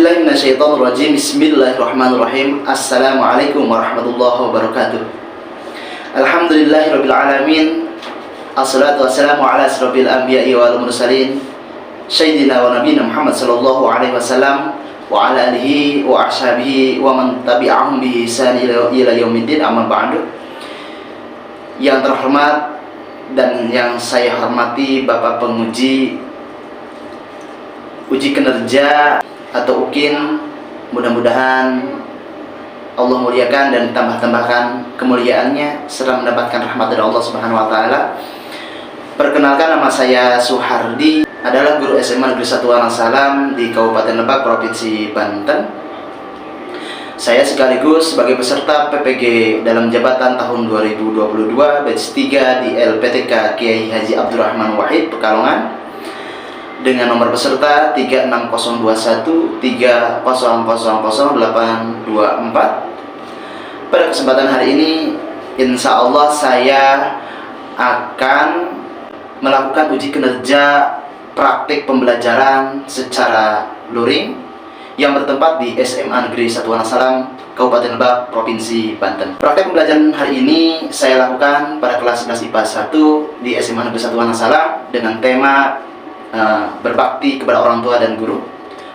A'udzubillahi minasyaitonirrajim. Bismillahirrahmanirrahim. Assalamualaikum warahmatullahi wabarakatuh. Alhamdulillahirabbil alamin. Assalatu wassalamu ala asyrofil anbiya'i wal mursalin sayyidina wa nabiyina Muhammad sallallahu alaihi wasallam wa ala alihi wa ashabihi wa man tabi'ahum bi ihsan ila yaumiddin, amma ba'du. Yang terhormat dan yang saya hormati Bapak Penguji uji kinerja atau UKIN, mudah-mudahan Allah muliakan dan tambah-tambahkan kemuliaannya serta mendapatkan rahmat dari Allah Subhanahu wa taala. Perkenalkan, nama saya Suhardi, adalah guru SMA Negeri 1 Wonosalam di Kabupaten Lebak, Provinsi Banten. Saya sekaligus sebagai peserta PPG dalam jabatan tahun 2022 batch 3 di LPTK Kiai Haji Abdurrahman Wahid Pekalongan dengan nomor peserta 36021 3000824. Pada kesempatan hari ini, insya Allah saya akan melakukan uji kinerja praktik pembelajaran secara luring yang bertempat di SMA Negeri 1 Wonosalam, Kabupaten Lebak, Provinsi Banten. Praktik pembelajaran hari ini saya lakukan pada kelas 11 IPA 1 di SMA Negeri 1 Wonosalam dengan tema berbakti kepada orang tua dan guru.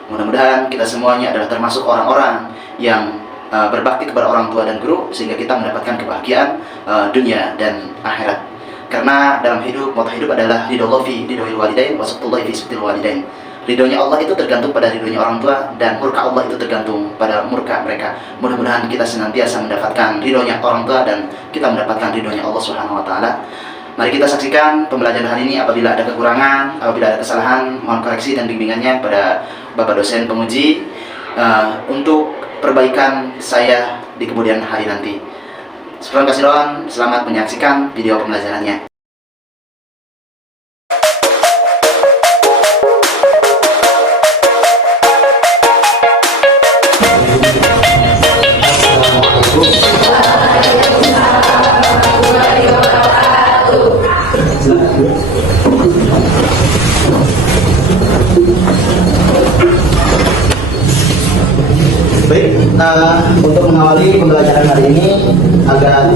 Mudah-mudahan kita semuanya adalah termasuk orang-orang yang berbakti kepada orang tua dan guru, sehingga kita mendapatkan kebahagiaan dunia dan akhirat. Karena dalam hidup, moto hidup adalah ridho fi ridhoil walidain wa sabtullahi fi sabtil walidain. Ridhonya Allah itu tergantung pada ridhonya orang tua, dan murka Allah itu tergantung pada murka mereka. Mudah-mudahan kita senantiasa mendapatkan ridhonya orang tua dan kita mendapatkan ridhonya Allah Subhanahu wa taala. Mari kita saksikan pembelajaran hari ini. Apabila ada kekurangan, apabila ada kesalahan, mohon koreksi dan bimbingannya pada Bapak dosen penguji untuk perbaikan saya di kemudian hari nanti. Sebelum kasih doa, selamat menyaksikan video pembelajarannya. Baik, untuk mengawali pembelajaran hari ini, agar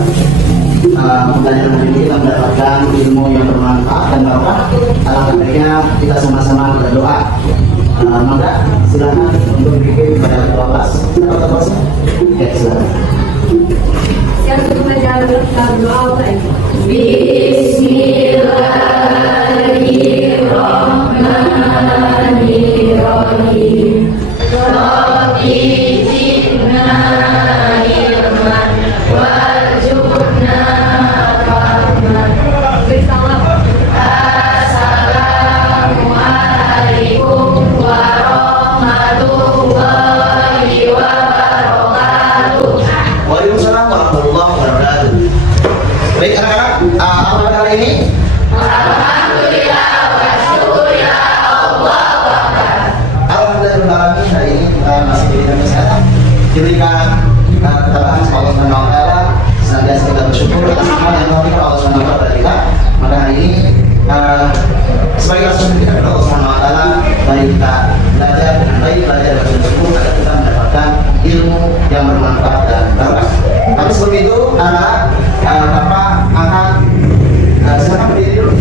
pembelajaran hari ini kita mendapatkan ilmu yang bermanfaat dan barokah, alangkah baiknya kita sama-sama berdoa. Maka silakan untuk berpikir kepada ketua kelas. Siapa ketua kelasnya? Ya, silakan. Yang pembelajaran kita berdoa. Bismillahirrahmanirrahim. Baik anak-anak, apa pada hari ini? Alhamdulillah wa syukurya Allah. Alhamdulillah, hari ini kita masih diberikan kesehatan, diberikan ketabahan Allah Subhanahu wa taala, senantiasa kita bersyukur atas nikmat yang telah diberikan Allah Subhanahu wa taala kepada kita. Maka hari ini sebagai rasa syukur kita kepada Allah Subhanahu wa taala, mari kita belajar dengan baik, belajar dengan sungguh-sungguh agar kita mendapatkan ilmu yang bermanfaat dan barokah. Tapi sebelum itu, Bapak akan silakan berdiri dulu.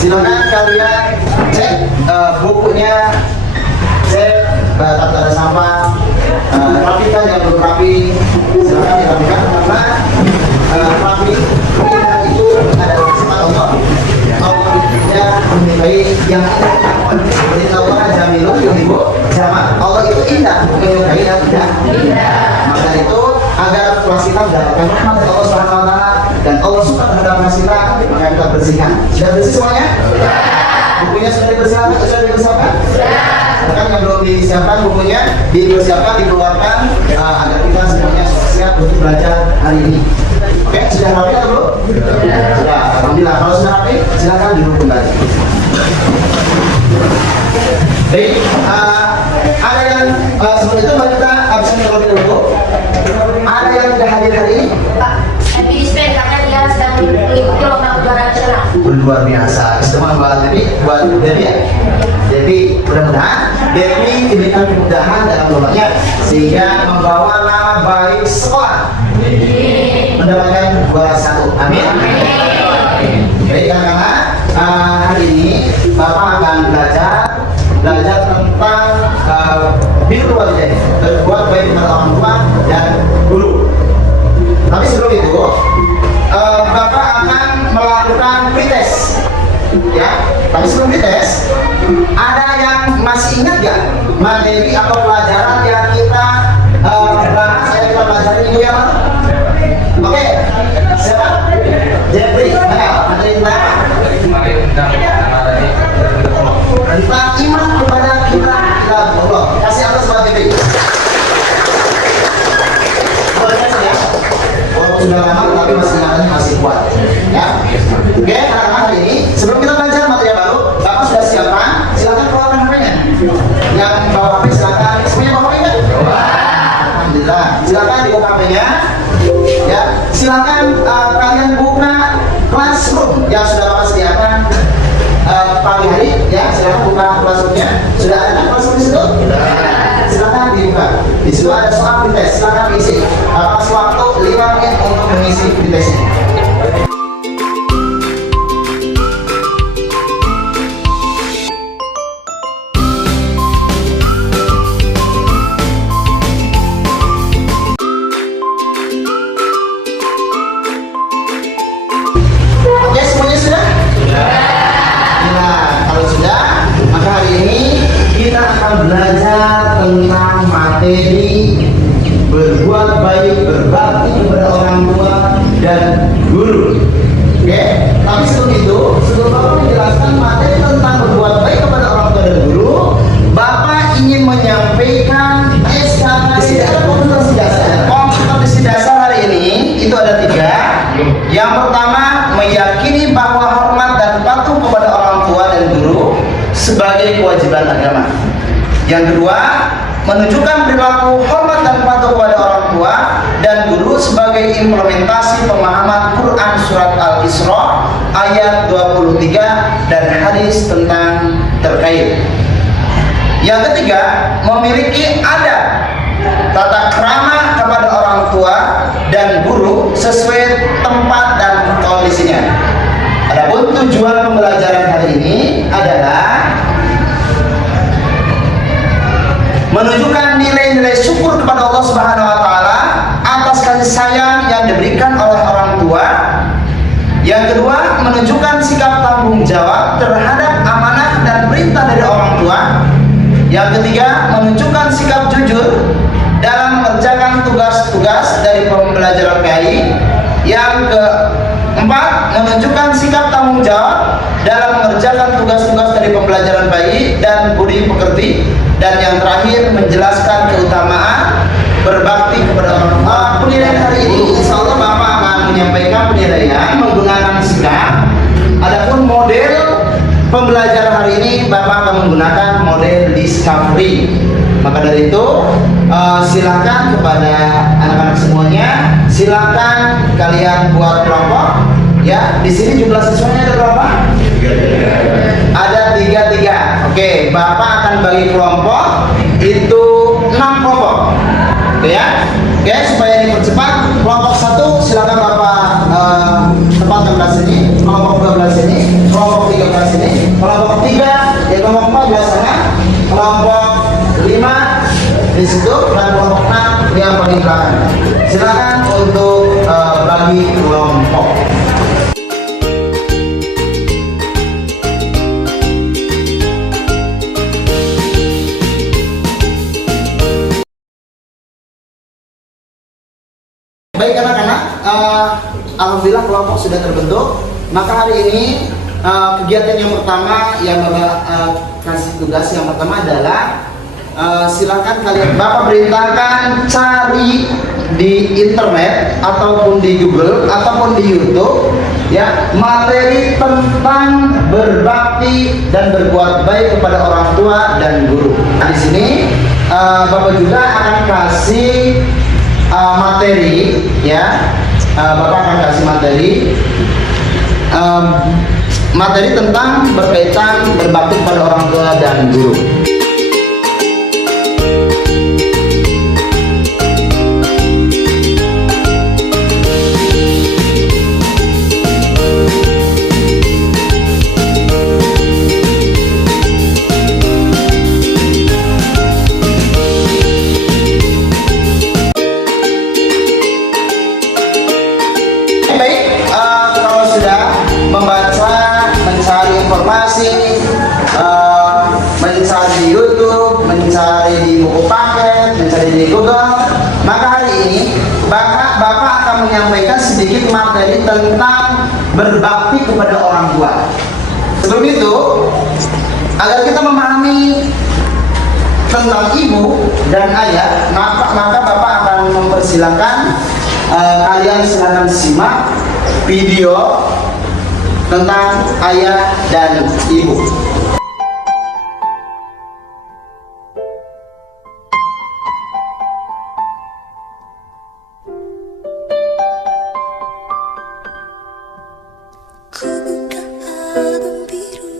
Silakan kalian cek bukunya, cek tak ada sampah, rapikan yang belum rapi, silakan dirapikan, karena rapi itu ada sifat Allah. Allah itu menyukai yang seperti Allah jamilun yuhibbu jamal. Allah itu indah, menyukai yang indah. Maka itu agar kelas kita mendapatkan rahmat dari Allah Subhanahu wa taala dan Allah suka terhadap kelas kita, maka kita bersihkan. Sudah bersih semuanya? Sudah. Bukunya sudah dipersiapkan? Sudah dipersiapkan? Sudah. Bahkan yang belum disiapkan bukunya dipersiapkan, dikeluarkan agar kita semuanya siap untuk belajar hari ini. Oke, sudah rapi atau belum? Sudah. Alhamdulillah. Kalau sudah rapi, silakan duduk kembali. Baik, ada yang sebelum itu mari kita absen terlebih dahulu. Ada yang sudah hadir hari ini? Pak, dispen karena dia sedang mengikuti lomba kejuaraan nasional. Luar biasa. Semua buat Debbie ya. Jadi mudah-mudahan Dewi diberikan kemudahan dalam lomanya sehingga membawa nama baik sekolah mendapatkan juara 1. Amin. Baik anak-anak, hari ini Bapak akan belajar tentang birrul walidain, berbuat baik kepada orang tua dan guru. Tapi sebelum itu, Bapak akan melakukan pretest. Ya, tapi sebelum pretest, ada yang masih ingat gak materi atau pelajaran yang kita bahas, yang kita pelajari itu ya? Oke, siapa? Jeffrey, materi tentang iman kepada kita Allah. Kasih apa sebagai Jeffrey? Sudah lama tapi masih ingatannya masih kuat ya. Oke, anak-anak, hari ini sebelum kita belajar materi yang baru, Bapak sudah siapkan? Silakan keluarkan HP-nya. Yang bawa HP silakan. Semuanya bawa HP kan? Alhamdulillah. Silakan dibuka HP-nya. Ya, silakan kalian buka Classroom yang sudah Bapak sediakan pagi hari ya. Silakan buka Classroom-nya. Sudah ada Classroom di situ? Silakan dibuka. Di situ ada soal pretest. Silakan isi. Pas waktu 5 menit untuk mengisi pretestnya. Oke, semuanya sudah? Nah, kalau sudah, maka hari ini kita akan belajar tentang materi berbuat baik, berbakti kepada orang tua dan guru. Oke, tapi sebelum itu, sebelum Bapak menjelaskan materi tentang berbuat baik kepada orang tua dan guru, Bapak ingin menyampaikan SKKD atau kompetensi dasar. Kompetensi dasar hari ini itu ada 3. Yang pertama, meyakini bahwa hormat dan patuh kepada orang tua dan guru sebagai kewajiban agama. Yang kedua, menunjukkan perilaku hormat dan patuh kepada orang tua dan guru sebagai implementasi pemahaman Quran Surat Al-Isra ayat 23 dan hadis tentang terkait. Yang ketiga, memiliki adab tata krama kepada orang tua dan guru sesuai tempat dan kondisinya. Adapun tujuan pembelajaran hari ini adalah menunjukkan nilai-nilai syukur kepada Allah Subhanahu wa taala atas kasih sayang yang diberikan oleh orang tua. Yang kedua, menunjukkan sikap tanggung jawab terhadap amanah dan perintah dari orang tua. Yang ketiga, menunjukkan sikap jujur dalam mengerjakan tugas-tugas dari pembelajaran PAI. Yang keempat, menunjukkan sikap tanggung jawab dalam mengerjakan tugas-tugas dari pembelajaran PAI dan budi pekerti. Dan yang terakhir, menjelaskan keutamaan berbakti kepada orang tua. Penilaian hari ini, insya Allah Bapak akan menyampaikan penilaian menggunakan sikap. Adapun model pembelajaran hari ini, Bapak akan menggunakan model discovery. Maka dari itu, silakan kepada anak-anak semuanya, silakan kalian buat kelompok. Ya, di sini jumlah siswanya ada berapa? Ada 3. Oke, Bapak akan bagi kelompok itu 6 kelompok. Oke ya? Oke, supaya dipercepat, kelompok 1 silakan Bapak tempatkan belah sini, kelompok 2 belah sini, kelompok 3 belah sini, kelompok 3 ya kelompok 4 belah sana, kelompok 5 di situ, dan kelompok 6 yang paling belakang. Silakan untuk bagi kelompok. Baik anak-anak, alhamdulillah kelompok sudah terbentuk. Maka hari ini kegiatan yang pertama yang Bapak kasih tugas yang pertama adalah silakan kalian, Bapak perintahkan cari di internet ataupun di Google ataupun di YouTube ya materi tentang berbakti dan berbuat baik kepada orang tua dan guru. Nah, di sini Bapak juga akan kasih materi ya, Bapak akan kasih materi tentang berkaitan berbakti pada orang tua dan guru. informasi, mencari di YouTube, mencari di buku paket, mencari di Google, maka hari ini Bapak akan menyampaikan sedikit materi tentang berbakti kepada orang tua. Sebelum itu, agar kita memahami tentang ibu dan ayah, maka Bapak akan mempersilahkan kalian silakan simak video tentang ayah dan ibu. Ku buka album biru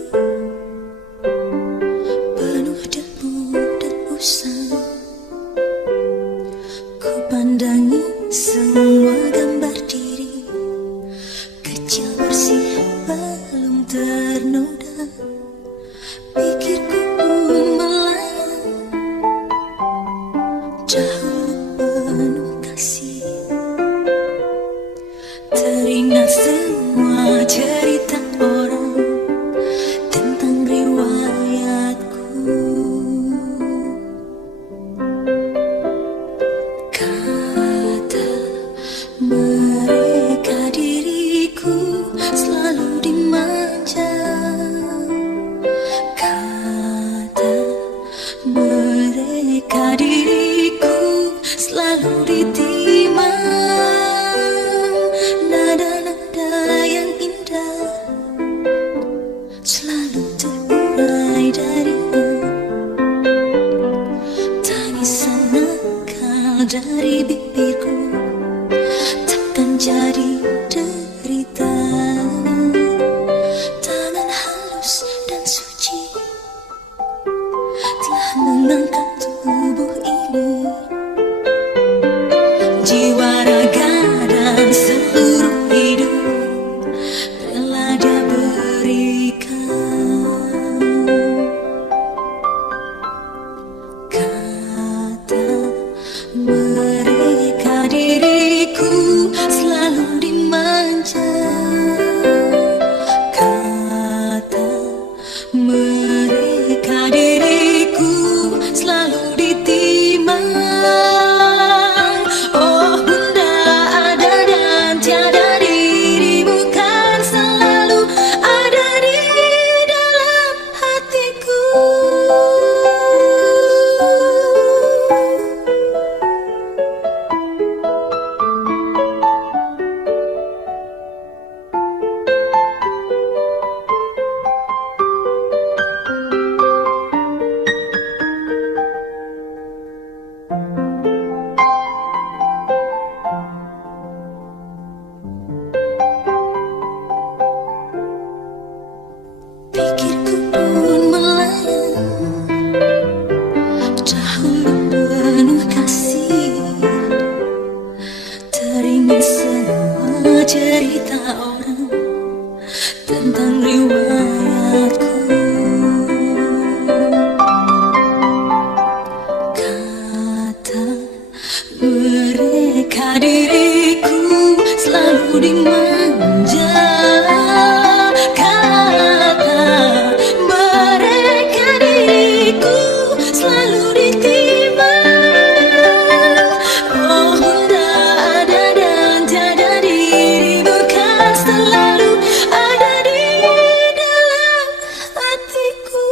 penuh debu dan usang. Ku pandangi semua gambar diri kecil bersih belum ternoda. Pikirku pun melayang dahulu penuh kasih. Teringat semua cerita orang tentang riwayatku. Kata mereka diriku selalu dimanja. Kata mereka diriku selalu ditimang. Nada-nada yang indah selalu terurai darinya. Tangisan nakal dari bibirku takkan jadi derita. Tangan halus dan suci telah mengangkat tubuh ini. Jiwa, raga, dan seluruh hidup rela dia berikan. Kata mereka diriku selalu dimanja. Kata mereka diriku selalu ditimang. Oh bunda, ada dan tiada, dirimu kan selalu ada di dalam hatiku. Pikirku pun melayang dahulu penuh kasih. Teringat semua cerita orang tentang riwayatku. Kata mereka diriku selalu dimanja. Kata mereka diriku selalu ditimang. Oh bunda, ada dan tiada, dirimu kan selalu ada di dalam hatiku.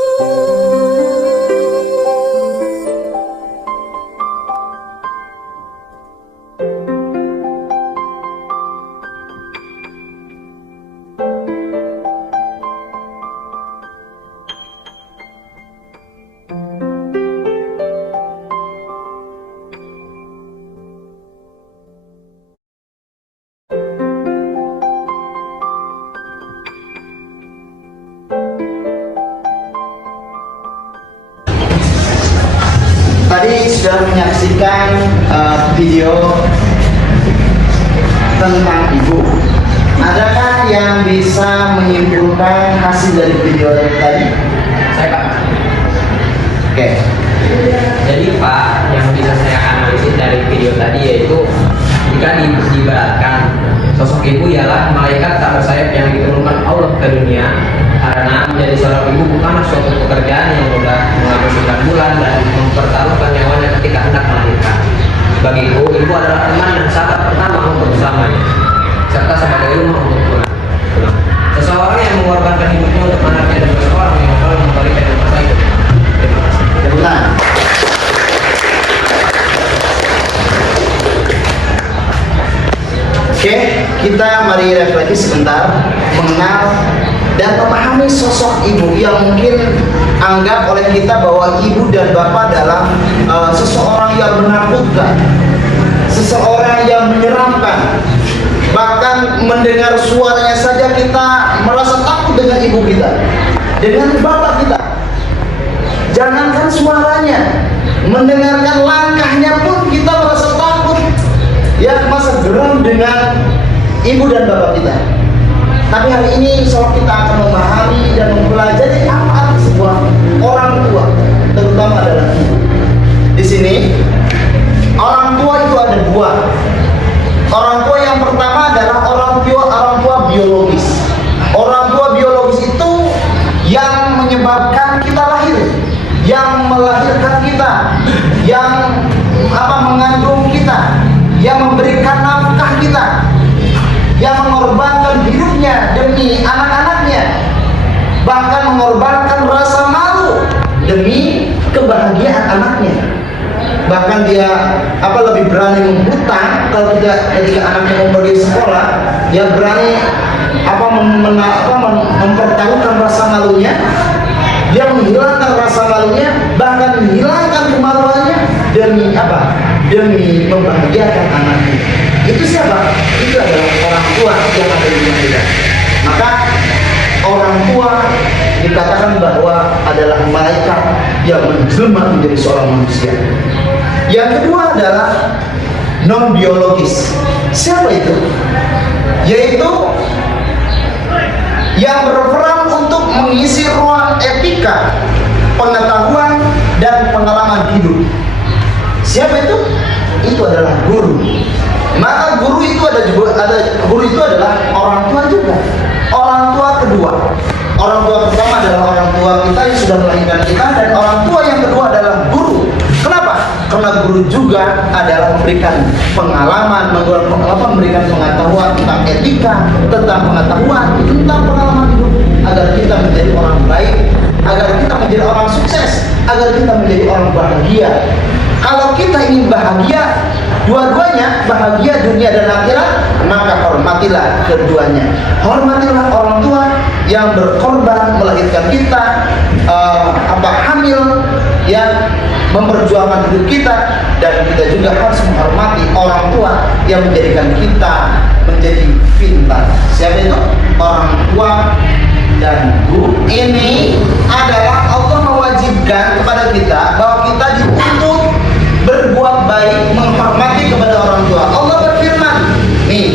Tadi sudah menyaksikan video tentang ibu. Adakah yang bisa menyimpulkan hasil dari video tadi? Saya Pak. Oke. Jadi Pak, yang bisa saya analisis dari video tadi yaitu jika diibaratkan Sosok ibu ialah malaikat tak bersayap yang diturunkan Allah ke dunia, karena menjadi seorang ibu bukanlah suatu pekerjaan yang mudah, mengambil 9 bulan dan mempertaruhkan nyawanya ketika hendak melahirkan. Bagiku, ibu adalah teman dan sahabat pertama untuk bersamanya, serta sebagai rumah untuk pulang. Seseorang yang mengorbankan hidupnya untuk anaknya dan seseorang yang selalu memberikan yang terbaik. Terima kasih. Benar. Oke, kita mari refleksi sebentar mengenal dan memahami sosok ibu yang mungkin anggap oleh kita bahwa ibu dan bapak adalah seseorang yang menakutkan, seseorang yang menyeramkan. Bahkan mendengar suaranya saja kita merasa takut dengan ibu kita, dengan bapak kita. Jangankan suaranya, mendengarkan langkahnya pun kita merasa takut. Ya, masa geram dengan ibu dan bapak kita. Tapi hari ini insya Allah kita akan memahami dan mempelajari apa arti sebuah orang tua, terutama adalah ibu. Di sini orang tua itu ada dua. Orang tua yang pertama adalah orang tua biologis. Orang tua biologis itu yang menyebabkan kita lahir, yang melahirkan kita, yang mengandung kita, yang memberikan nafkah kita, yang mengorbankan hidupnya demi anak-anaknya, bahkan mengorbankan rasa malu demi kebahagiaan anaknya. Bahkan dia lebih berani menghutang kalau ketika anaknya mau pergi sekolah, dia berani mempertaruhkan rasa malunya, dia menghilangkan rasa malunya, bahkan menghilangkan kemaluannya demi demi membahagiakan anaknya. Itu siapa? Itu adalah orang tua yang ada di dunia kita. Maka orang tua dikatakan bahwa adalah malaikat yang menjelma menjadi seorang manusia. Yang kedua adalah non biologis. Siapa itu? Yaitu yang berperan untuk mengisi ruang etika, pengetahuan dan pengalaman hidup. Siapa itu? Itu adalah guru. Maka guru itu guru itu adalah orang tua juga. Orang tua kedua. Orang tua pertama adalah orang tua kita yang sudah melahirkan kita, dan orang tua yang kedua adalah guru. Kenapa? Karena guru juga adalah memberikan pengalaman, memberikan pengetahuan tentang etika, tentang pengetahuan, tentang pengalaman hidup, agar kita menjadi orang baik, agar kita menjadi orang sukses, agar kita menjadi orang bahagia. Kalau kita ingin bahagia, dua-duanya bahagia dunia dan akhirat, maka hormatilah keduanya. Hormatilah orang tua yang berkorban melahirkan kita, hamil, yang memperjuangkan hidup kita, dan kita juga harus menghormati orang tua yang menjadikan kita menjadi pintar. Siapa itu? Orang tua dan guru. Ini adalah Allah mewajibkan kepada kita bahwa kita dituntut berbuat baik, menghormati kepada orang tua. Allah berfirman, nih,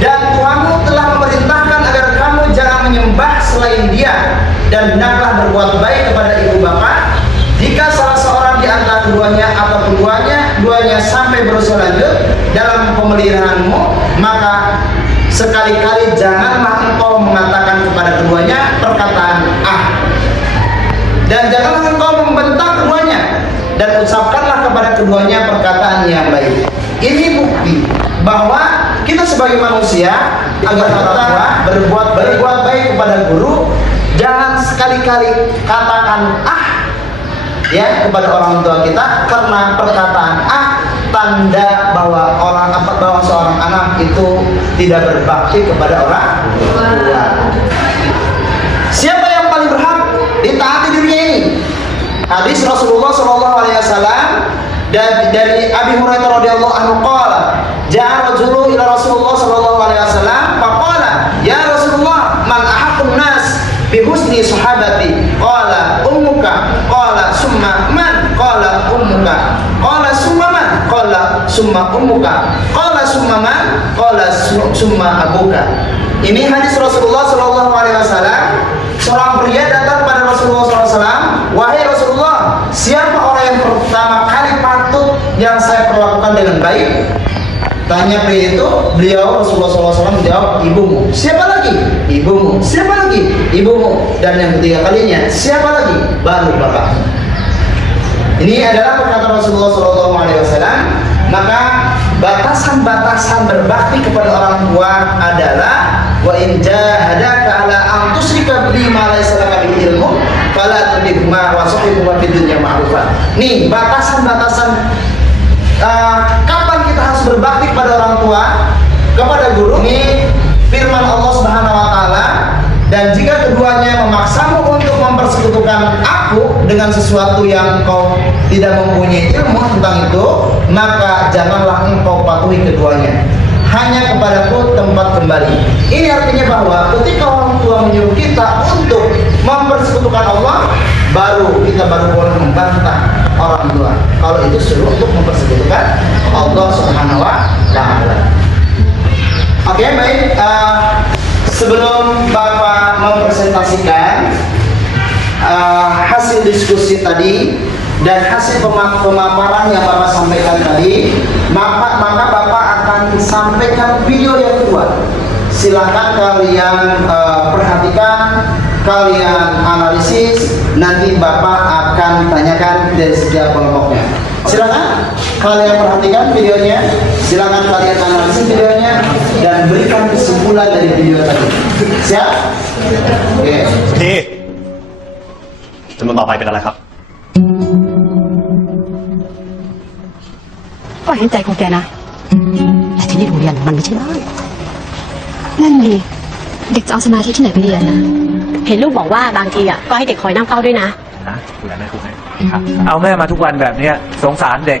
dan Tuhanmu telah memerintahkan agar kamu jangan menyembah selain Dia, dan hendaklah berbuat baik kepada ibu bapa. Jika salah seorang di antara keduanya atau keduanya sampai berusia lanjut dalam pemeliharaanmu, maka sekali-kali janganlah engkau mengatakan kepada keduanya perkataan dan janganlah engkau membentak keduanya, dan ucapkanlah kepada keduanya perkataan yang baik. Ini bukti bahwa kita sebagai manusia agar kita berbuat baik kepada guru, jangan sekali-kali katakan kepada orang tua kita, karena perkataan tanda bahwa seorang anak itu tidak berbakti kepada orang tua. Siapa yang paling berhak ditaati dirinya ini? Hadis Rasulullah SAW dari Abi Hurairah radhiyallahu anhu qala, ja'a rajulun ila Rasulullah SAW faqala, ya Rasulullah, man ahaqqun nas bi husni sahabati? Qala ummuka. Qala summa man? Qala ummuka. Qala summa man? Qala summa ummuka. Qala summa man? Qala summa abuka. Ini hadis Rasulullah SAW. Seorang pria datang pada Rasulullah SAW, wahai Rasulullah, siapa orang yang pertama kali patut yang saya perlakukan dengan baik? Tanya pria itu, beliau Rasulullah SAW menjawab, ibumu. Siapa lagi? Ibumu. Siapa lagi? Ibumu. Dan yang ketiga kalinya, siapa lagi? Baru bapak. Ini adalah perkataan Rasulullah SAW. Maka batasan-batasan berbakti kepada orang tua adalah wa in jahadaka ala an tusyrika bi ma laysa laka bihi ilmu fala tudihuma wa sahibhuma fid dunya ma'rufa. Nih, batasan-batasan kapan kita harus berbakti kepada orang tua, kepada guru. Ini firman Allah Subhanahu wa taala, dan jika keduanya memaksamu untuk mempersekutukan aku dengan sesuatu yang engkau tidak mempunyai ilmu tentang itu, maka janganlah engkau patuhi keduanya. Hanya kepadaku tempat kembali. Ini artinya bahwa ketika orang tua menyuruh kita untuk mempersekutukan Allah, kita baru boleh membantah orang tua kalau itu suruh untuk mempersekutukan Allah Subhanahu wa taala. Oke, baik. Sebelum Bapak mempresentasikan hasil diskusi tadi dan hasil pemaparan yang Bapak sampaikan tadi, maka Bapak akan sampaikan video yang kedua. Silahkan kalian perhatikan, kalian analisis, nanti Bapak akan tanyakan dari setiap kelompoknya. Silakan kalian perhatikan videonya, silakan kalian analisis videonya dan berikan kesimpulan dari video tadi. Siap? Oke. ดีจำนวนต่อไปเป็นอะไรครับ ก็เห็นใจของแกนะ แต่ที่นี่โรงเรียนมันไม่ใช่บ้าน นั่นดิเด็กจะเอาสมาธิที่ไหนไปเรียนนะ เห็นลูกบอกว่าบางทีอ่ะก็ให้เด็กคอยนั่งเฝ้าด้วยนะ นะดูแลแม่ครูให้ครับเอาแม่มาทุกวันแบบเนี้ยสงสารเด็ก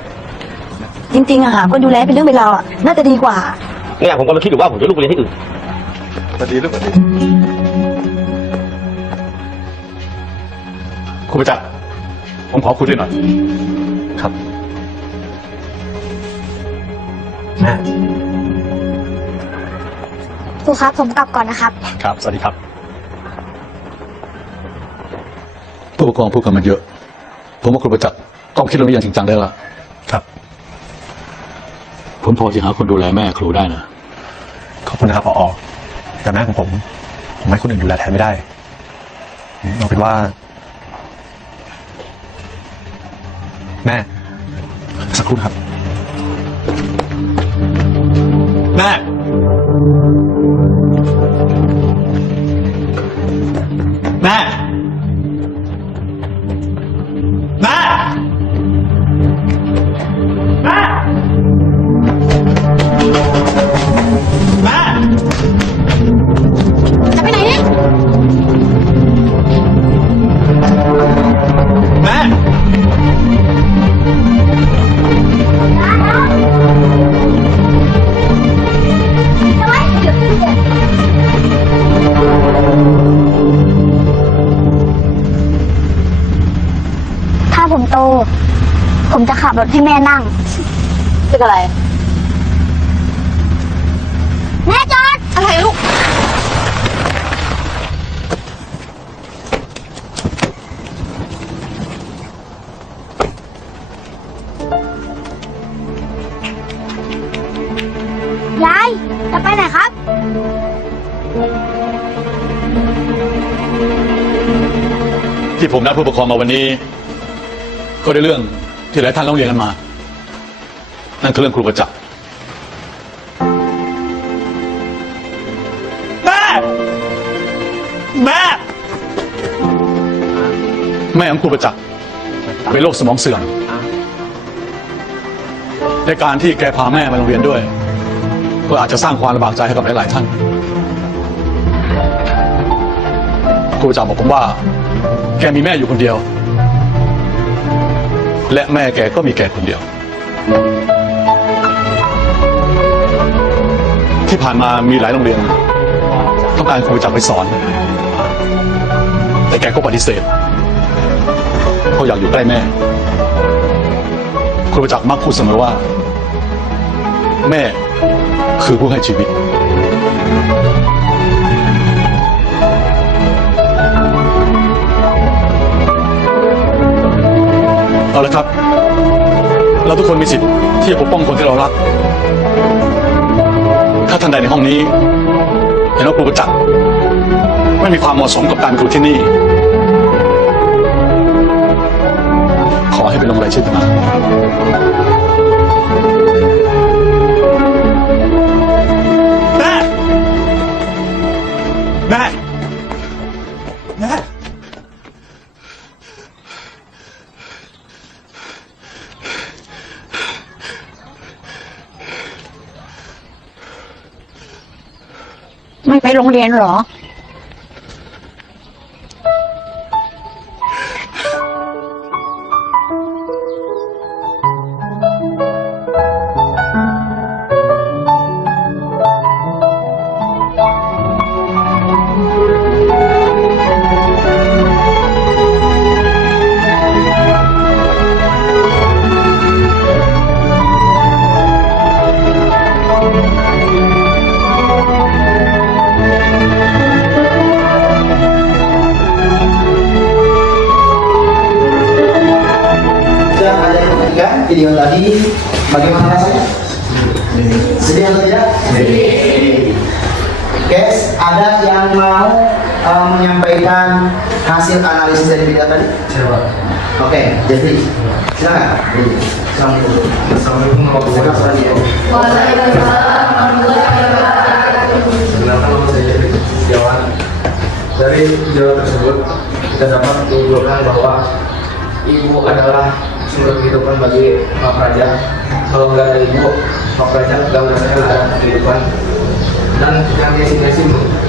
จริงๆอะหาคนดูแลเป็นเรื่องเป็นราวอะน่าจะดีกว่า เนี่ยผมกำลังคิดอยู่ว่าผมจะลูกไปเรียนที่อื่น สวัสดีลูกสวัสดีครูประจักษ์ผมขอคุยด้วยหน่อย ครับ แม่ ครูครับผมกลับก่อนนะครับ ครับ สวัสดีครับ ผู้ปกครองพูดกันมาเยอะ ผมว่าครูประจักษ์ต้องคิดเรื่องนี้อย่างจริงจังได้ละ ครับ ผมพอจะหาคนดูแลแม่ครูได้นะ ขอบคุณนะครับผอ.แต่แม่ของผมให้คนอื่นดูแลแทนไม่ได้เอาเป็นว่า แม่สักครู่นะครับ แม่ แม่ แม่ แม่ แม่ จะไปไหนเนี่ย แม่ ถ้าผมโต ผมจะขับรถให้แม่นั่ง เป็นอะไร แม่จอด อะไรลูก ยาย จะไปไหนครับ ที่ผมนัดผู้ปกครองมาวันนี้ ก็ได้เรื่องที่หลายท่านร้องเรียนกันมา นั่นคือเรื่องครูประจักษ์ แม่ แม่ แม่ของครูประจักษ์เป็นโรคสมองเสื่อมในการที่แกพาแม่มาโรงเรียนด้วย ก็อาจจะสร้างความลำบากใจให้กับหลายๆท่านครูประจักษ์บอกผมว่า แกมีแม่อยู่คนเดียว และแม่แกก็มีแกคนเดียว ที่ผ่านมามีหลายโรงเรียนต้องการครูประจักษ์ไปสอน แต่แกก็ปฏิเสธเพราะอยากอยู่ใกล้แม่ครูประจักษ์มักพูดเสมอว่า แม่คือผู้ให้ชีวิต เอาละครับ เราทุกคนมีสิทธิ์ที่จะปกป้องคนที่เรารัก ท่านใดในห้องนี้เห็นว่าครูประจักษ์ไม่มีความเหมาะสมกับการเป็นครูที่นี่ ขอให้ไปลงรายชื่อกันมาแม่แม่แม่ ไม่ไปโรงเรียนเหรอ Sudah ada yang memberikan video tadi, bagaimana rasanya? Sedih atau tidak? Sedih. Guys, ada yang mau menyampaikan hasil analisis dari video tadi? Oke, jadi silakan. Assalamualaikum warahmatullahi wabarakatuh. Waalaikumsalam warahmatullahi wabarakatuh. Kenapa nama saya Jeffrey Setiawan? Dari video tersebut kita dapat menyimpulkan bahwa ibu adalah sumber kehidupan bagi Pak Praja. Kalau nggak ada ibu, Pak Praja nggak merasakan ada kehidupan. Dan yang desi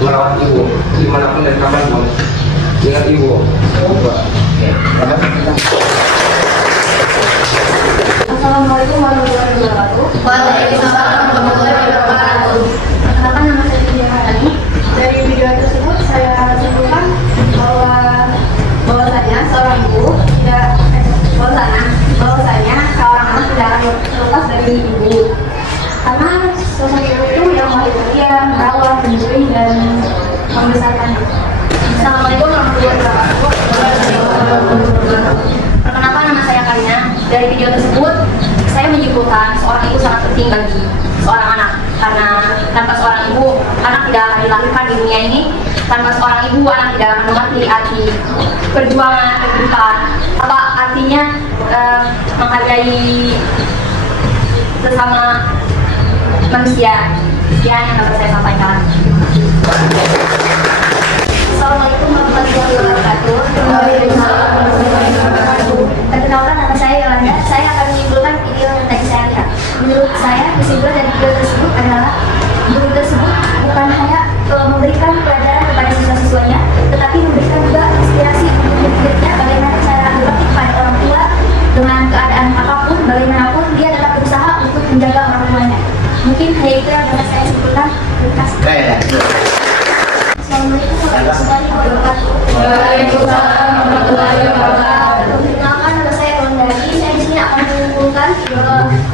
merawat ibu dimanapun dan kapanpun dengan ibu. Assalamualaikum warahmatullahi wabarakatuh. Waalaikumsalam warahmatullahi wabarakatuh. Kenapa nama saya Lydia Haryani? Dari video tersebut saya simpulkan bahwasanya seorang ibu tidak bahwasanya seorang anak tidak akan terlepas dari ibu. Karena sosok ibu itu yang melahirkan, merawat, menyusui dan membesarkan. Assalamualaikum warahmatullahi wabarakatuh. Perkenalkan, nama saya Karina. Dari video tersebut saya menyimpulkan seorang ibu sangat penting bagi seorang anak, karena tanpa seorang ibu anak tidak akan dilahirkan di dunia ini. Tanpa seorang ibu anak tidak akan mengerti arti perjuangan kehidupan, apa artinya menghargai sesama manusia. Sekian yang dapat saya sampaikan. Assalamualaikum warahmatullahi wabarakatuh. Waalaikumsalam warahmatullahi wabarakatuh. Perkenalkan, nama saya Yolanda. Saya akan menyimpulkan video yang tadi saya lihat. Menurut saya, kesimpulan dari video tersebut adalah guru tersebut bukan hanya memberikan pelajaran kepada siswa-siswanya, tetapi memberikan juga inspirasi untuk murid-muridnya bagaimana cara berbakti kepada orang tua dengan keadaan apapun, bagaimanapun dia tetap berusaha untuk menjaga orang tuanya. Mungkin hanya itu yang dapat saya simpulkan. Terima kasih. Assalamualaikum warahmatullahi wabarakatuh. Waalaikumsalam warahmatullahi wabarakatuh. Perkenalkan, nama saya Rondari. Saya di sini akan menyimpulkan video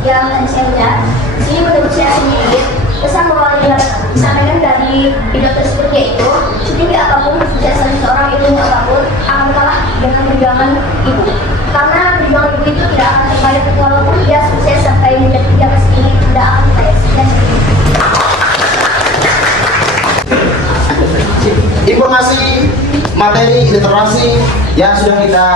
yang tadi saya lihat. Di sini menurut saya sendiri, pesan moral yang disampaikan dari video tersebut yaitu setinggi apapun jasa seorang ilmu apapun akan kalah dengan perjuangan ibu. Karena perjuangan ibu itu tidak akan terbayar walaupun dia sukses sampai menjadi pejabat segini, tidak akan terbayar sekian. Informasi materi literasi yang sudah kita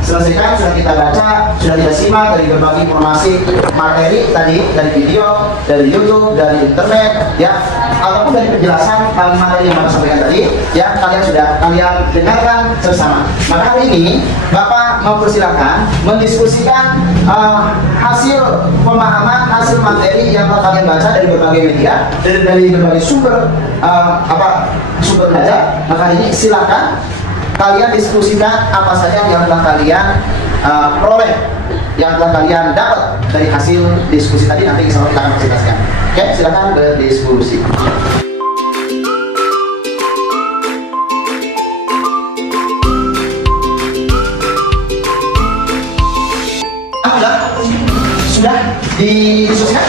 selesaikan, sudah kita baca, sudah kita simak dari berbagai informasi materi tadi, dari video, dari YouTube, dari internet, ya, ataupun dari penjelasan materi yang Bapak sampaikan tadi, ya, kalian dengarkan bersama. Maka hari ini Bapak mempersilahkan mendiskusikan hasil pemahaman, hasil materi yang telah kalian baca dari berbagai media, dari berbagai sumber sumber belajar. Maka ini silakan kalian diskusikan apa saja yang telah kalian peroleh, yang telah kalian dapat dari hasil diskusi tadi. Nanti kita akan presentasikan. Oke, silakan berdiskusi. Sudah didiskusikan?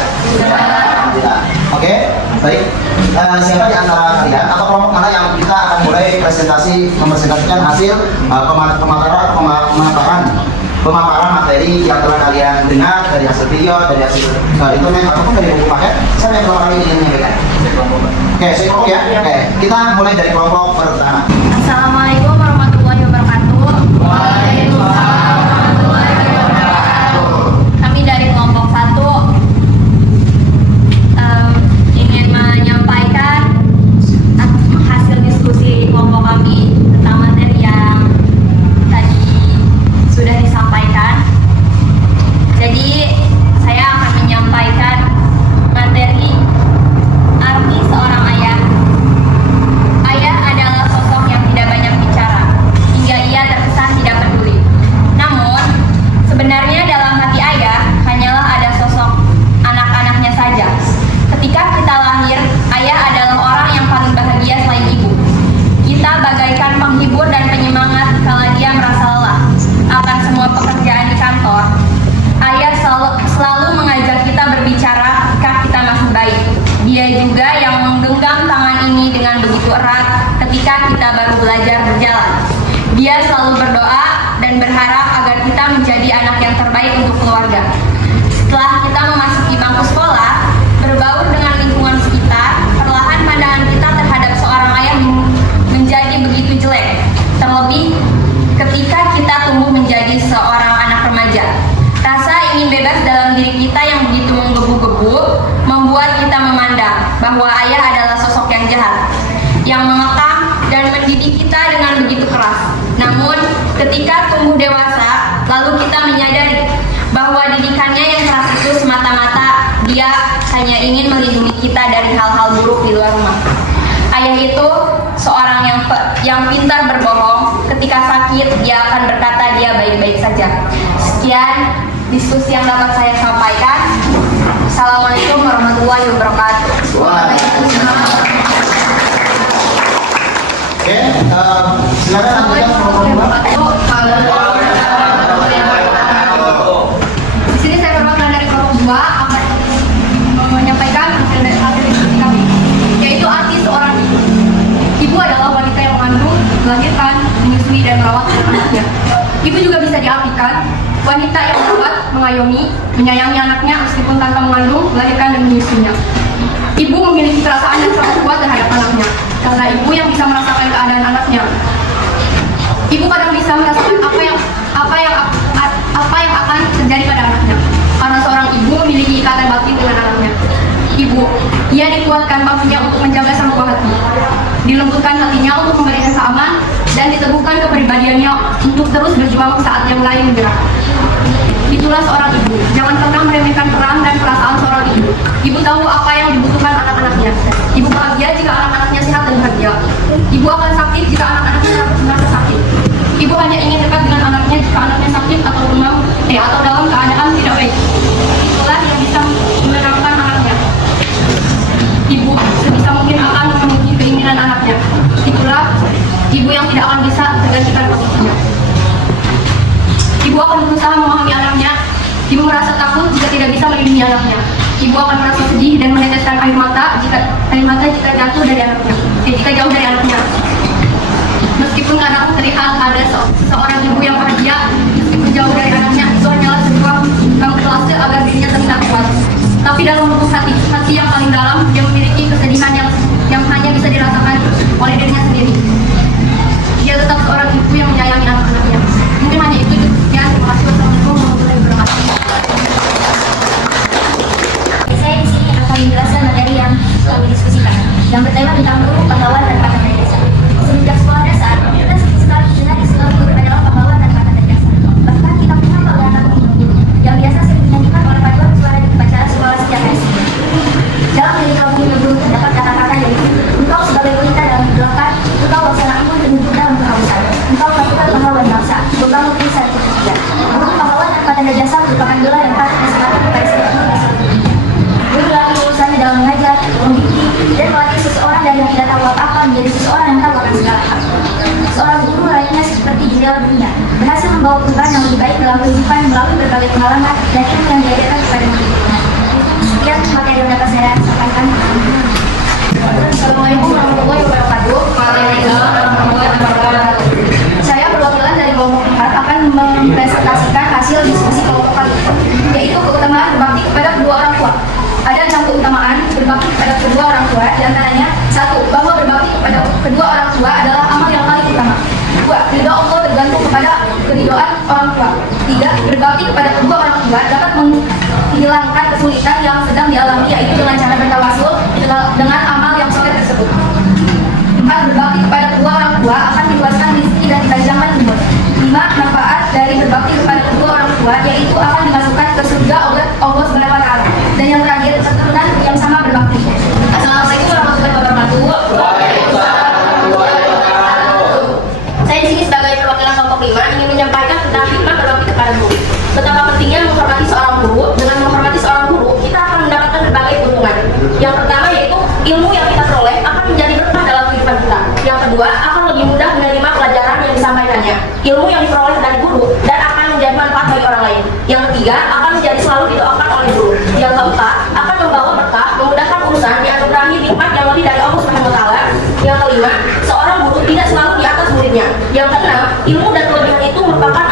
Sudah. Oke, baik. Siapa di antara kalian atau kelompok mana yang kita akan mulai mempresentasikan hasil pemaparan materi yang telah kalian dengar dari hasil video, dari hasil internet ataupun dari buku paket? Siapa yang pertama kali ingin menyampaikan? Oke, saya ngomong ya. Oke, kita mulai dari kelompok pertama. Assalamualaikum warahmatullahi wabarakatuh. Waalaikumsalam warahmatullahi wabarakatuh. Kami dari kelompok 1 ingin menyampaikan hasil diskusi kelompok kami tentang materi yang tadi sudah disampaikan. Jadi saya akan menyampaikan materi arti seorang ayah. Ayah adalah sosok yang tidak banyak bicara, hingga ia terkesan tidak peduli. Namun, sebenarnya dalam hati ayah hanyalah ada sosok anak-anaknya saja. Ketika kita lahir, ayah adalah orang yang paling bahagia selain ibu. Kita bagaikan penghibur dan penyemangat kala dia merasa lelah akan semua pekerjaan di kantor. Ayah selalu mengajak kita berbicara ketika kita masih bayi. Dia juga yang menggenggam tangan ini dengan begitu erat ketika kita baru belajar berjalan. Dia selalu berdoa dan berharap agar kita menjadi anak yang terbaik untuk keluarga. Setelah kita memasuki bangku sekolah, berbaur dengan lingkungan sekitar, perlahan pandangan kita terhadap seorang ayah menjadi begitu jelek. Terlebih ketika kita tumbuh menjadi seorang anak remaja. Rasa ingin bebas dalam diri kita yang begitu menggebu-gebu membuat kita memandang bahwa ayah adalah sosok yang jahat, yang mengekang dan mendidik kita dengan begitu keras. Namun, ketika tumbuh dewasa, lalu kita menyadari bahwa didikannya yang keras itu semata-mata dia hanya ingin melindungi kita dari hal-hal buruk di luar rumah. Ayah itu seorang yang pintar berbohong. Ketika sakit, dia akan berkata dia baik-baik saja. Sekian diskusi yang dapat saya sampaikan. Assalamualaikum warahmatullahi wabarakatuh. Oke, silakan lanjutkan kelompok 2. Di sini saya perwakilan dari kelompok 2 akan menyampaikan hasil diskusi kami, yaitu arti seorang ibu. Ibu adalah wanita yang mengandung, melahirkan, menyusui dan merawat anak-anaknya. Ibu juga bisa diartikan wanita yang merawat, mengayomi, menyayangi anaknya meskipun tanpa mengandung, melahirkan dan menyusuinya. Ibu memiliki perasaan yang sangat kuat terhadap anaknya, karena ibu yang bisa merasakan keadaan anaknya. Ibu kadang bisa merasakan apa yang akan terjadi pada anaknya, karena seorang ibu memiliki ikatan batin dengan anaknya. Ibu, ia dikuatkan paginya untuk menjaga sang buah hati, dilembutkan hatinya untuk memberikan rasa aman, dan diteguhkan kepribadiannya untuk terus berjuang saat yang lain menyerah. Itulah seorang ibu. Jangan pernah meremehkan peran dan perasaan seorang ibu. Ibu tahu apa yang dibutuhkan anak-anaknya. Ibu bahagia jika anak-anaknya sehat dan bahagia. Ibu akan sakit jika anak-anaknya merasa sakit. Ibu hanya ingin dekat dengan anaknya jika anaknya sakit atau demam, atau dalam keadaan tidak baik. Itulah yang bisa menenangkan anaknya. Ibu sebisa mungkin akan memenuhi keinginan anaknya. Itulah ibu yang tidak akan bisa tergantikan posisinya. Ibu akan berusaha memahami anaknya. Ibu merasa takut jika tidak bisa melindungi anaknya. Ibu akan merasa sedih dan meneteskan air mata jika jatuh dari anaknya, jika jauh dari anaknya. Meskipun kadang terlihat ada seorang ibu yang bahagia, meskipun jauh dari anaknya, itu hanyalah sebuah kamuflase agar dirinya terlihat kuat. Tapi dalam lubuk hati yang paling dalam, dia memiliki kesedihan yang hanya bisa dirasakan oleh dirinya sendiri. Dia tetap seorang ibu yang menyayangi anak-anaknya. Mungkin hanya itu. Ya, terima kasih. Wassalamualaikum warahmatullahi wabarakatuh. Saya di sini akan menjelaskan materi yang kami diskusikan, yang bertema tentang guru, pahlawan, dan pahlawan jasa. Semenjak sekolah dasar, kita sering sekali mendengar istilah guru adalah pahlawan dan pahlawan jasa. Bahkan kita punya pahlawan yang biasa sering dinyanyikan oleh paduan suara di upacara sekolah sejak SD. Dalam diri kamu punya guru terdapat kata-kata yaitu, engkau sebagai wanita dalam hidupkan, engkau laksanakan dan hidupkan untuk bangsa. Engkau lakukan pahlawan bangsa, bebanmu bisa tidak. Guru, pahlawan, dan pahlawan jasa merupakan gelar yang patut disematkan kepada setiap guru. Guru adalah urusannya dalam mengajar, mendidik, dan melatih seseorang dari yang tidak tahu apa-apa menjadi seseorang yang tahu akan segala hal. Seorang guru lainnya seperti jendela dunia, berhasil membawa perubahan yang lebih baik dalam kehidupan melalui berbagai pengalaman dan ilmu yang diajarkan kepada murid-muridnya. Sekian materi yang dapat saya sampaikan. Assalamualaikum warahmatullahi wabarakatuh. Waalaikumsalam warahmatullahi wabarakatuh. Saya perwakilan dari kelompok 4 akan mempresentasikan hasil diskusi kelompok kami, yaitu keutamaan berbakti kepada kedua orang tua. Ada 6 keutamaan berbakti kepada kedua orang tua Di antaranya, 1. Bahwa berbakti kepada kedua orang tua adalah amal yang paling utama. 2. Ridho Allah tergantung kepada keridhaan orang tua. 3. Berbakti kepada kedua orang tua dapat menghilangkan kesulitan yang sedang dialami, yaitu dengan cara bertawasul dengan amal yang soleh tersebut. 4. Berbakti kepada kedua orang tua akan diluaskan rezeki dan dipanjangkan umur. 5. Manfaat dari berbakti kepada kedua orang tua yaitu akan dimasukkan ke surga oleh Allah Subhanahu wa taala. Dan yang terakhir, keturunan yang sama berbakti. Assalamualaikum warahmatullahi wabarakatuh. Saya di sini sebagai perwakilan kelompok 5 ingin menyampaikan tentang hikmah berbakti kepada guru. Betapa pentingnya menghormati seorang guru. Dengan menghormati seorang guru, kita akan mendapatkan berbagai keuntungan. Yang pertama yaitu ilmu yang kita peroleh akan menjadi berkah dalam kehidupan kita. Yang kedua, akan lebih mudah menerima pelajaran yang disampaikannya. Ilmu yang diperoleh dari guru dan akan menjadi manfaat bagi orang lain. Yang ketiga, akan menjadi selalu didoakan oleh guru. Yang keempat, akan membawa berkah, memudahkan urusan, dianugerahi nikmat yang lebih dari Allah Subhanahu wa taala. Yang kelima, seorang guru tidak selalu di atas muridnya. Yang keenam, ilmu dan kelebihan itu merupakan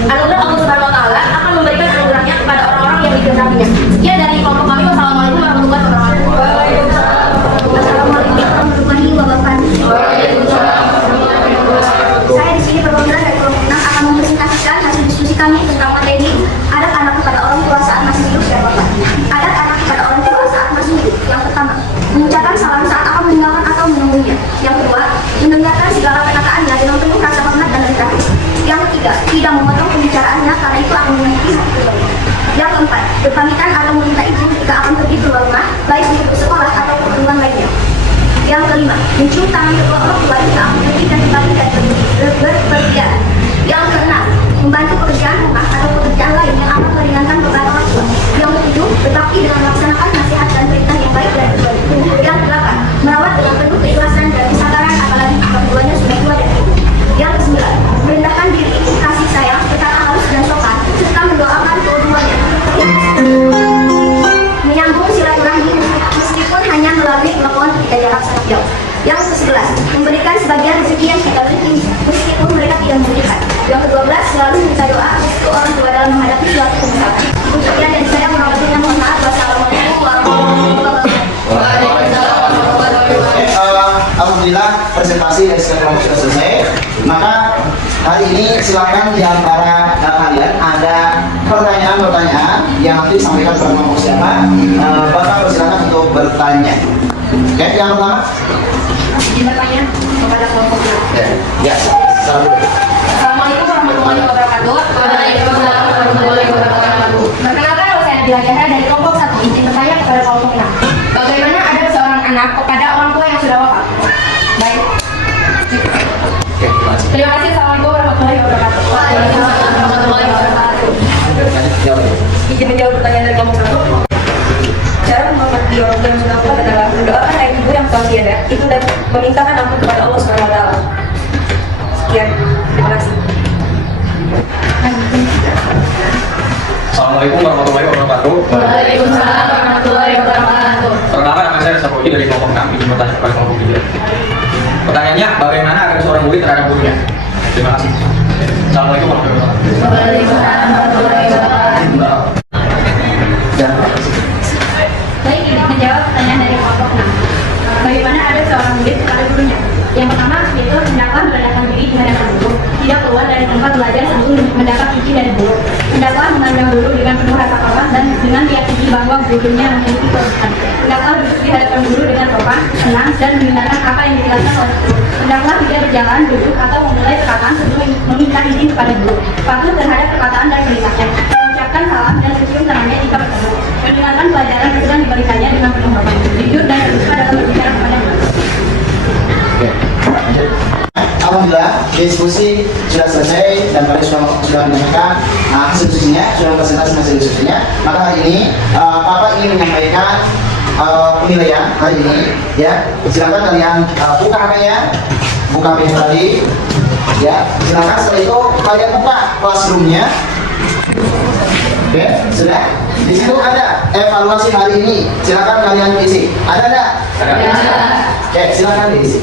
anugerah Allah Subhanahu wa taala, akan memberikan anugerahnya kepada orang-orang yang dikehendakinya. Sekian dari kelompok kami. Wassalamualaikum warahmatullahi wabarakatuh. Assalamualaikum warahmatullahi wabarakatuh. Saya di sini perwakilan dari kelompok 6 akan mempresentasikan hasil diskusi kami tentang materi adab anak kepada orang tua saat masih hidup dan wafat. Adab anak kepada orang tua saat masih hidup. Yang pertama, mengucapkan salam saat akan meninggalkan atau menunggunya. Yang kedua, mendengarkan segala perkataannya dengan penuh rasa hormat dan rendah. Yang ketiga, tidak memotong pembicaraannya karena itu akan menyakiti hati keluarga. Yang keempat, berpamitan atau meminta izin jika akan pergi keluar rumah, baik untuk bersekolah atau keperluan lainnya. Yang kelima, mencium tangan kedua orang tua jika akan pergi dan kembali dari berpergian. Yang keenam, membantu pekerjaan rumah atau pekerjaan lain yang akan meringankan beban orang tua. Yang ketujuh, berbakti dengan melaksanakan nasihat dan perintah yang baik dari keluarga. Yang kedelapan, merawat dengan penuh keikhlasan dan kesabaran apalagi jika keduanya sudah tua dan ibu. Yang kesembilan, merendahkan diri, kasih sayang, berkata halus dan sopan, serta mendoakan kedua-duanya. Menyambung silaturahmi meskipun hanya melalui telepon ketika jarak sangat jauh. Yang ke-11, memberikan sebagian rezeki yang kita miliki meskipun mereka tidak memberikan. Yang ke-12, selalu minta doa untuk orang tua dalam menghadapi suatu kesusahan. Sekian dari saya, warahmatullahi wabarakatuh. Wassalamualaikum warahmatullahi wabarakatuh. Alhamdulillah presentasi dari sekian kelompok sudah selesai. Maka hari ini silakan di antara kalian ada pertanyaan-pertanyaan yang nanti disampaikan kepada kelompok siapa. Bapak persilakan untuk bertanya. Oke, yang pertama. Izin bertanya kepada kelompok Ya, salam dulu. Assalamualaikum warahmatullahi wabarakatuh. Waalaikumsalam warahmatullahi wabarakatuh. Perkenalkan, saya Nabila Zahra dari kelompok 1. Izin bertanya kepada kelompok 6. Bagaimana adab seorang anak kepada orang tua yang sudah wafat? Baik. Terima kasih. Assalamualaikum warahmatullahi wabarakatuh. Waalaikumsalam warahmatullahi wabarakatuh. Izin menjawab pertanyaan dari kelompok 1. Cara menghormati orang tua yang sudah wafat adalah mendoakan ayah ibu yang telah tiada, itu dan memintakan ampun kepada Allah Subhanahu wa taala. Sekian, terima kasih. Assalamualaikum warahmatullahi wabarakatuh. Waalaikumsalam warahmatullahi wabarakatuh. Pertama, nama saya Sapuji dari kelompok 6, ingin bertanya kepada kelompok 3. Pertanyaannya, bagaimana adab seorang murid terhadap gurunya? Terima kasih. Assalamualaikum warahmatullahi wabarakatuh. Waalaikumsalam warahmatullahi wabarakatuh. Baik, ini menjawab pertanyaan dari kelompok 6. Bagaimana adab seorang murid kepada gurunya? Yang pertama, yaitu hendaklah merendahkan diri di hadapan guru, tidak keluar dari tempat belajar sebelum mendapat izin dari guru. Hendaklah memandang guru dengan penuh rasa hormat dan dengan meyakini bahwa gurunya memiliki kedudukan. Hendaklah duduk di hadapan guru dengan sopan, tenang, dan mendengarkan apa yang dijelaskan oleh guru. Hendaklah tidak berjalan, duduk, atau memulai perkataan sebelum meminta izin kepada guru. Patuh terhadap perkataan dan perintahnya. Mengucapkan salam dan mencium tangannya jika bertemu. Mendengarkan pelajaran yang sedang diberikannya dengan penuh hormat. Jujur dan terbuka dalam berbicara kepada guru. Alhamdulillah diskusi sudah selesai dan kalian sudah menyampaikan hasil diskusinya, sudah presentasi hasil diskusinya. Maka hari ini Bapak ingin menyampaikan penilaian hari ini, ya. Silakan kalian buka HP-nya, buka HP tadi, ya. Silakan setelah itu kalian buka classroom-nya. Oke, sudah. Di situ ada evaluasi hari ini. Silakan kalian isi. Ada enggak? Ada. Oke, silakan diisi.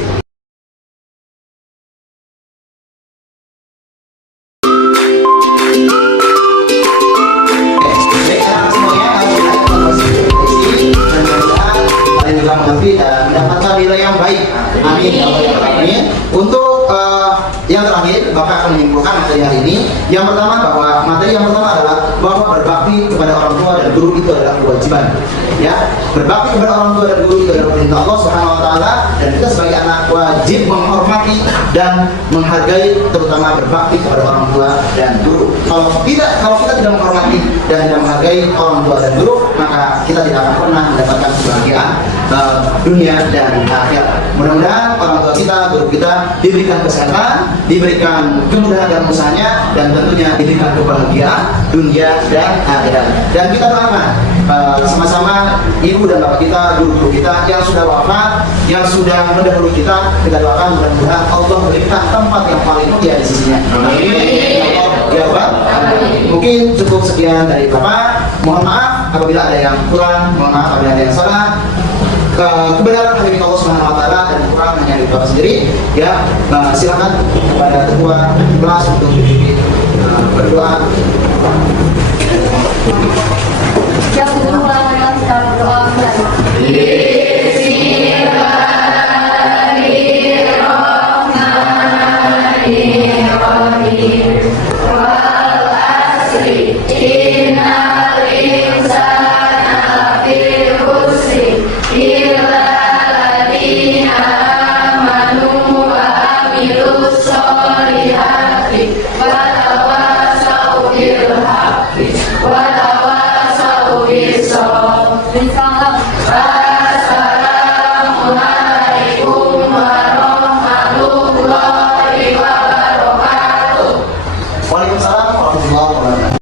Mengerti dan Amin. Ya Allah, ya Amin. Untuk yang terakhir, Bapak akan menyimpulkan materi hari ini. Yang pertama materi yang pertama adalah bahwa berbakti kepada orang tua dan guru itu adalah kewajiban. Ya, berbakti kepada orang tua dan guru itu adalah perintah Allah Subhanahu Wa Taala, dan kita sebagai anak wajib menghormati dan menghargai, terutama berbakti kepada orang tua dan guru. Kalau kita tidak menghormati dan tidak menghargai orang tua dan guru, maka kita tidak akan pernah mendapatkan kebahagiaan dunia dan akhirat. Mudah-mudahan orang tua kita, guru kita diberikan kesehatan, diberikan kemudahan dalam usahanya, dan tentunya diberikan kebahagiaan dunia dan akhirat. Dan kita doakan sama-sama ibu dan bapak kita, guru-guru kita yang sudah wafat, yang sudah mendahului kita doakan mudah-mudahan Allah memberikan tempat yang paling mulia di sisinya. Amin. Ya Allah. Mungkin cukup sekian dari Bapak. Mohon maaf apabila ada yang kurang, mohon maaf apabila ada yang salah. Kebenaran hanya milik Allah Subhanahu Wa Taala dan kurang hanya dari Bapak sendiri. Ya, silakan kepada ketua kelas untuk berdoa. Yang kedua adalah kita berdoa. Waalaikumsalam warahmatullahi wabarakatuh.